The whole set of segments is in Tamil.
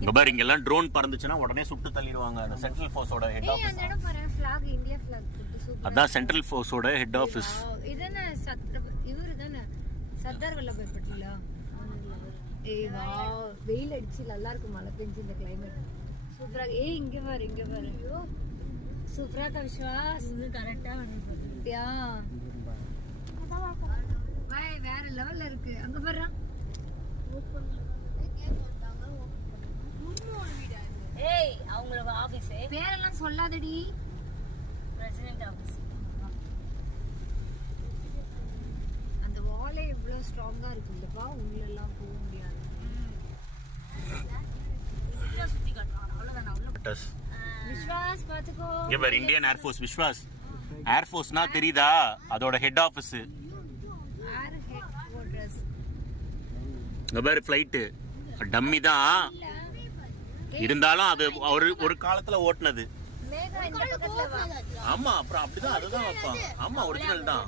இங்க பாரு இங்க எல்லாம் ட்ரோன் பறந்துச்சுனா உடனே சுட்டு தள்ளிடுவாங்க. அந்த சென்ட்ரல் ஃபோர்ஸோட ஹெட் ஆபீஸ். அந்த இடம் பாரு ஃபிளாக் இந்தியா ஃபிளாக் போட்டு சூப்பர். அதான் சென்ட்ரல் ஃபோர்ஸோட ஹெட் ஆபீஸ். இதுதானே இவரு தானே சர்தார் வல்லபாய் பட்டேலா? ஏய் வாவ் வெயில் அடிச்சு நல்லா இருக்கு. மழை பெஞ்சு இந்த கிளைமேட் சூப்பரா. ஏய் இங்க பாரு சூப்பரா இருக்கா விஸ்வாஸ். இது கரெக்ட்டா வந்துட்டியா? வாய் வேற லெவல்ல இருக்கு. அங்க பாரு ஏய் அவங்களோட ஆபீஸ் பேரெல்லாம் சொல்லாதடி. President office. அந்த வாலே இவ்வளவு ஸ்ட்ராங்கா இருக்கு இல்லப்பா. உள்ள எல்லாம் போக முடியாது. சுத்தி காட்டுறாங்க அவ்வளவுதான். அவ்வளவு விஸ்வாஸ் பாத்துக்கோ. இங்க பாரு இந்தியன் ஏர் ஃபோர்ஸ். விஸ்வாஸ் ஏர் ஃபோர்ஸ்னா தெரியுதா? அதோட ஹெட் ஆபீஸ். ஏர் ஹெட் குவார்ட்டர்ஸ். இங்க பாரு ஃளைட் டம்மி தான் இருந்தாலும் அது ஒரு காலத்துல ஓட்டுனது. மேகா இந்த பக்கத்துல வா. ஆமா அப்புறம் அப்படிதான் அதுதான் வைப்பான். ஆமா ஒரிஜினல் தான்.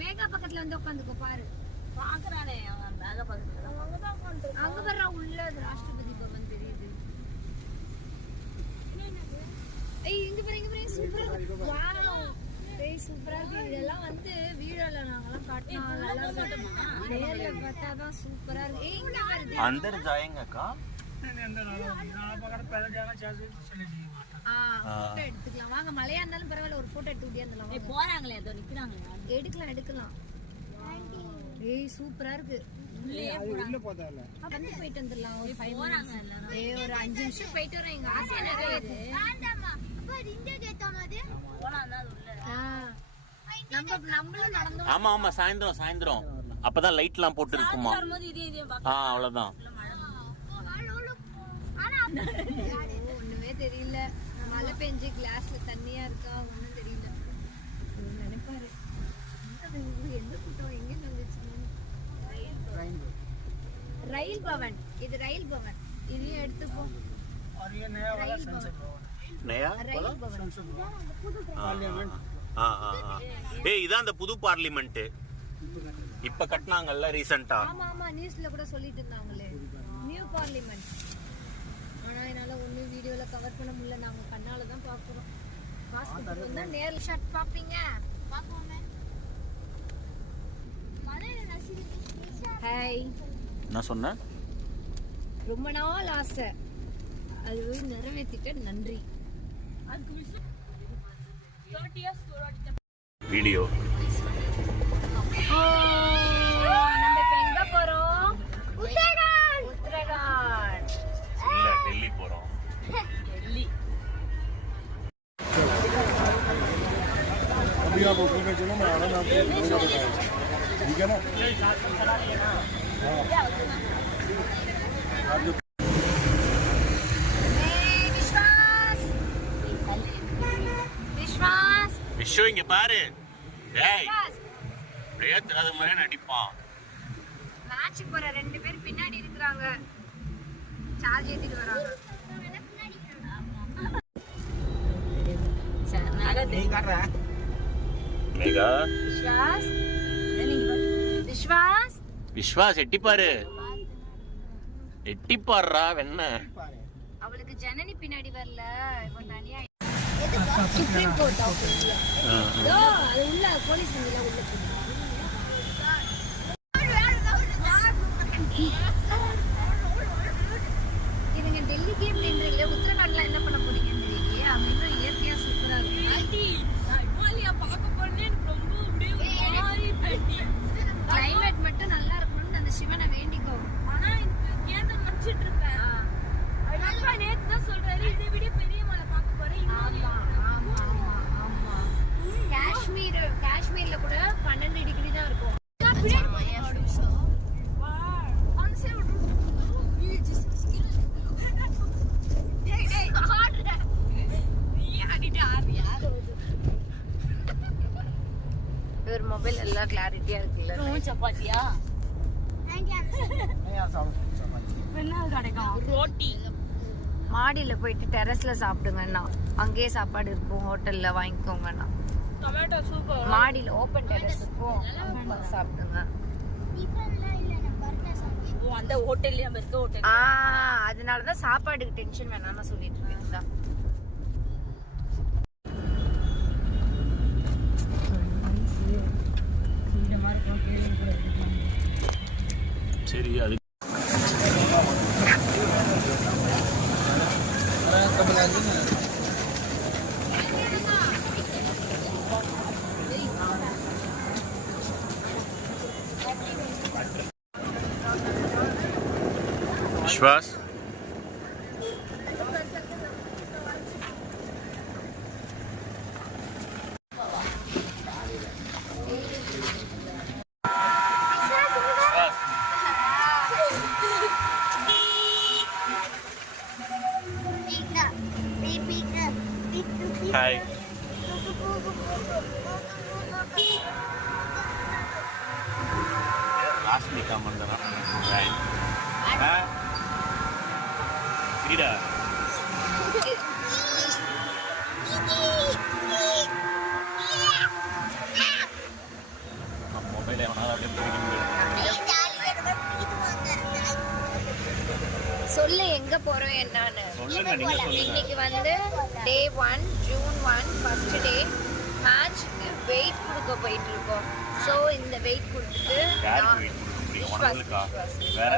மேகா பக்கத்துல வந்து உட்கார்ந்துக்கோ பாரு. பாக்குறானே அவன் மேகா பக்கத்துல. அங்க பாரு உள்ள ராஷ்டிரபதி பவன் தெரியுது. ஏய் இங்க பாரு சூப்பரா இருக்கு. வாவ் ஏய் சூப்பரா இருக்கு. இதெல்லாம் வந்து வீடியோல நாங்கலாம் காட்டினா நல்லா இருக்குமா? நேர்ல பார்த்தா தான் சூப்பரா இருக்கு. ஏய் இங்க பாரு अंदर जाएंगे का போட்டோ எடுத்துக்கலாம் வாங்க. மழையா இருந்தாலும் பரவாயில்ல ஒரு போட்டோ எடுத்து விடியா இருந்தாலும். ஏய் போறாங்களே அதோ நிக்கறாங்களே. எடுக்கலாம். ஏய் சூப்பரா இருக்கு. உள்ள போதால வந்து போயிட்டு வந்துடலாம். ஒரு 5 போறாங்க எல்லாரும். ஏய் ஒரு 5 நிமிஷம் போயிட்டு வரோம். எங்க ஆசை நிறைவேறுது. ஆண்டாமா அப்ப இங்க கேட்டோமாது போனானா உள்ள. நம்மளும் நடந்து. ஆமா சாயந்திரம் அப்பதான் லைட்லாம் போட்டு இருக்குமா. அவ்வளவுதான். ஒண்ணுமே தெரியல. மழை பெஞ்சு கிளாஸ்ல தண்ணியா இருக்கா ஒண்ணும் தெரியல. நினைப்பாரு எந்த கூட்டம் எங்க வந்துச்சு. ரயில் பவன். இது ரயில் பவன். இதையும் எடுத்துப்போம். ஏய் இதான் அந்த புது பார்லிமெண்ட் இப்ப கட்டினாங்கல்ல ரீசெண்டா. ஆமா நியூஸ்ல கூட சொல்லிட்டு இருந்தாங்களே நியூ பார்லிமெண்ட். ஆனா என்னால ஒண்ணு வீடியோல கவர் பண்ண முடியல. நாங்க கண்ணால தான் பாக்குறோம். பாஸ்கெட் வந்தா நேர்ல ஷாட் பாப்பீங்க. பாப்போமே. மலையில ரசிகை ஹாய். நான் சொன்னேன் ரொம்ப நாள் ஆசை அது நிறைவேத்திட்ட. நன்றி. அதுக்கு 30 years வீடியோ. நம்ம எங்க போறோம்? உத்தரகாண்ட் இல்ல டெல்லி போறோம். டெல்லி अभी आप ऊपर में चलो मैं आ रहा हूं आपको ठीक है ना। விஷ்வா இங்க பாரு. டேய் பிரேத்ராத மாதிரி நடிப்பான். மேட்சுக்கு போற 2 பேர் பின்னாடி இருக்காங்க. சார்ஜ் ஏத்திட்டு வராங்க. மேகா விஸ்வாஸ் எட்டி பாருடா வெண்ண. அவளுக்கு ஜனனி பின்னாடி வரல. இப்போ தனியா சுப்ரீம் கோர்ட் ஆஃப் இந்தியா. அது உள்ள போலீஸ் வண்டில உள்ள இதுங்க டெல்லிக்கு அப்படின்றீங்களே. உத்தரகாண்ட்ல என்ன பண்ண போறீங்கன்னு தெரியலையே. அங்க இன்னும் இயற்கையா சூப்பரா இருக்கு. பார்க்க போறேன்னு எனக்கு ரொம்ப கிளைமேட் மட்டும் நல்லா இருக்கணும்னு அந்த சிவனை வேண்டிக்கோ. ஆனா எனக்கு கேட்ட மச்சிட்டு இருக்கேன். அப்பா நேத்து தான் சொல்றாரு இதை விட பெரிய மலை பார்க்க போறேன். ஆமா காஷ்மீர்ல கூட 12 டிகிரி தான் இருக்கும். இவர் மொபைல் எல்லாம் கிளாரிட்டியா இருக்குல்ல. சப்பாத்தியா ரோட்டி. மாடியில போயிட்டு டெரஸ்ல சாப்பிடுங்கண்ணா. அங்கேயே சாப்பாடு இருக்கும். ஹோட்டல்ல வாங்கிக்கோங்கண்ணா. டொமேட்டோ சூப் மாடியில ஓபன் டெரஸ் இருக்கும். சாப்பிடுங்க. அந்த ஹோட்டல்ல நம்ம இருக்க ஹோட்டல். அதனாலதான் சாப்பாடுக்கு டென்ஷன் வேணாம்னு சொல்லிட்டு இருக்கேன். சரி அது விஸ்வாஸ் ஹாய் ராஷ்மிகா மந்தனா ஹாய் சரிடா மொபைல் எவனால அப்படியே சொல்லு எங்க போறோம் என்னன்னு. சொல்லுங்க நீங்க சொல்லுங்க. இன்னைக்கு வந்து Day 1 June 1 first day match wait கொடுக்க போயிட்டு இருக்கோம். சோ இந்த வெயிட் கொடுத்துட்டு வேற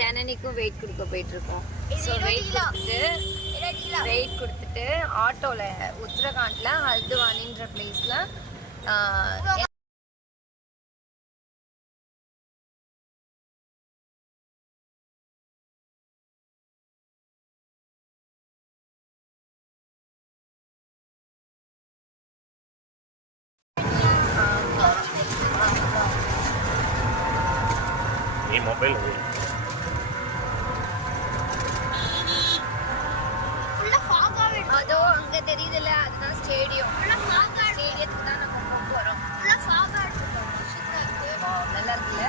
ஜனனிக்கும் வெயிட் கொடுக்க போயிட்டு இருக்கோம். ஸோ வெயிட் கொடுத்துட்டு ஆட்டோல உத்தரகாண்ட்ல ஹல்துவானின்ற பிளேஸ்ல மொபைல் அதோ அங்க தெரியுதுல்ல அதுதான் ஸ்டேடியம். ஸ்டேடியத்துக்கு தான் நம்ம போறோம். நல்லா இருக்குல்ல?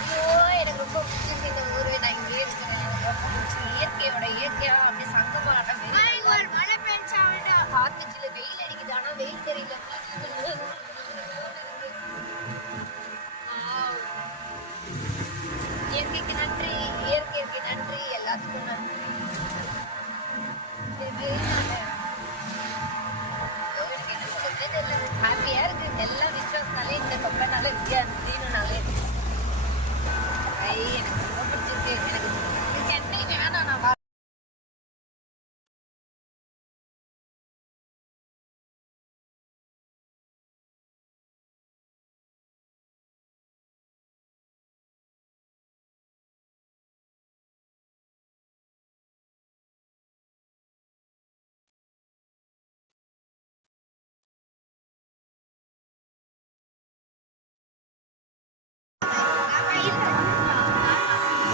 ஐயோ எனக்கு ரொம்ப பிடிச்சிருக்கு இந்த ஊரு. நான் இங்கேயே இருக்கிறேன். எனக்கு ரொம்ப பிடிச்சிருக்கு. இயற்கையா அப்படியே சங்கமாட்டம் காத்துச்சுல வெயில் அடிக்குது. ஆனா வெயில் தெரியல. இயற்கைக்கு நன்றி எல்லாத்துக்கும் நன்றி. ஹாப்பியா இருக்கு எல்லாம் விஸ்வாஸ்னாலே இந்த கொப்பனால தீனுனாலே எனக்கு ரொம்ப பிடிச்சிருக்கு. எனக்கு சென்னை வேணாம். நான்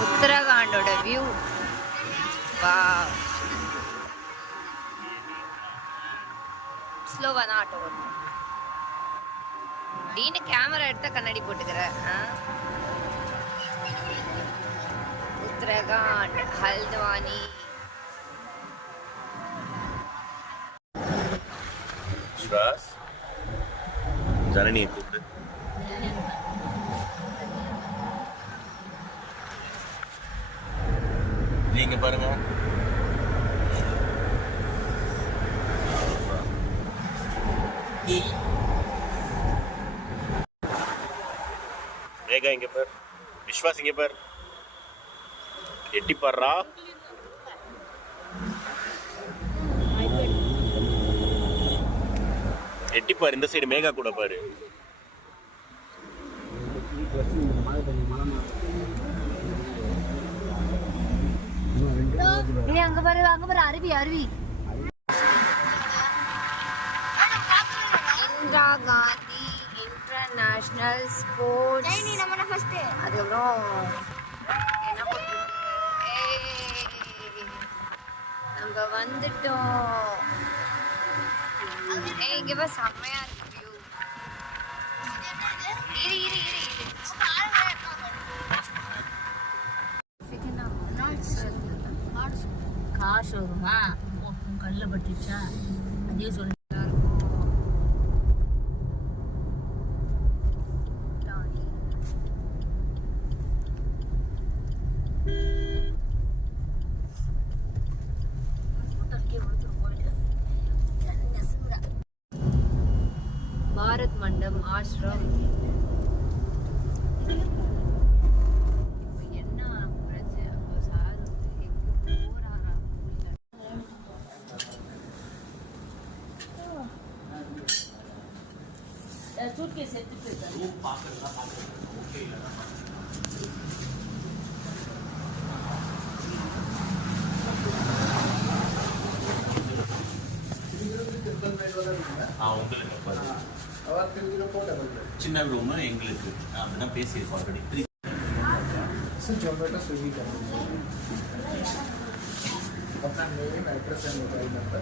உத்தரகாண்டோட வியூ வாவ். ஸ்லோவா தான் ஆட்டோ ஓடும். டீனு கேமரா எடுத்தா கண்ணாடி போட்டுக்கிற. உத்தரகாண்ட் ஹல்துவானி. விஸ்வாஸ் ஜனனியை கூப்பிட்டு நீங்க பாருங்க. மேகா இங்க பார். விஸ்வாஸ் இங்க பார். எட்டி பாடுறா. எட்டி பாரு. இந்த சைடு மேகா கூட பாரு. அங்க பாரு அருவி. Indira Gandhi international sports. அதுக்கப்புறம் என்ன போட்டு நம்ம வந்துட்டோம். இங்க பாரு செம்மையா இருக்கு வியூ. இரு கார் ஷோரூமா கல்ல பட்டுச்சா அதே சொல்லு. ரேண்டம் ஆஷ்ரம். என்ன பிரச்சனை? அப்போ சார் எங்க போறாரா? சூட்கேஸ் எடுத்துட்டு போயிருக்காரு. உங்களுக்கு சின்ன ரூம் எங்களுக்கு அப்படின்னா பேசியிருக்கோம் ஆல்ரெடி. जोमेटो स्विगी का अपना name address and mobile number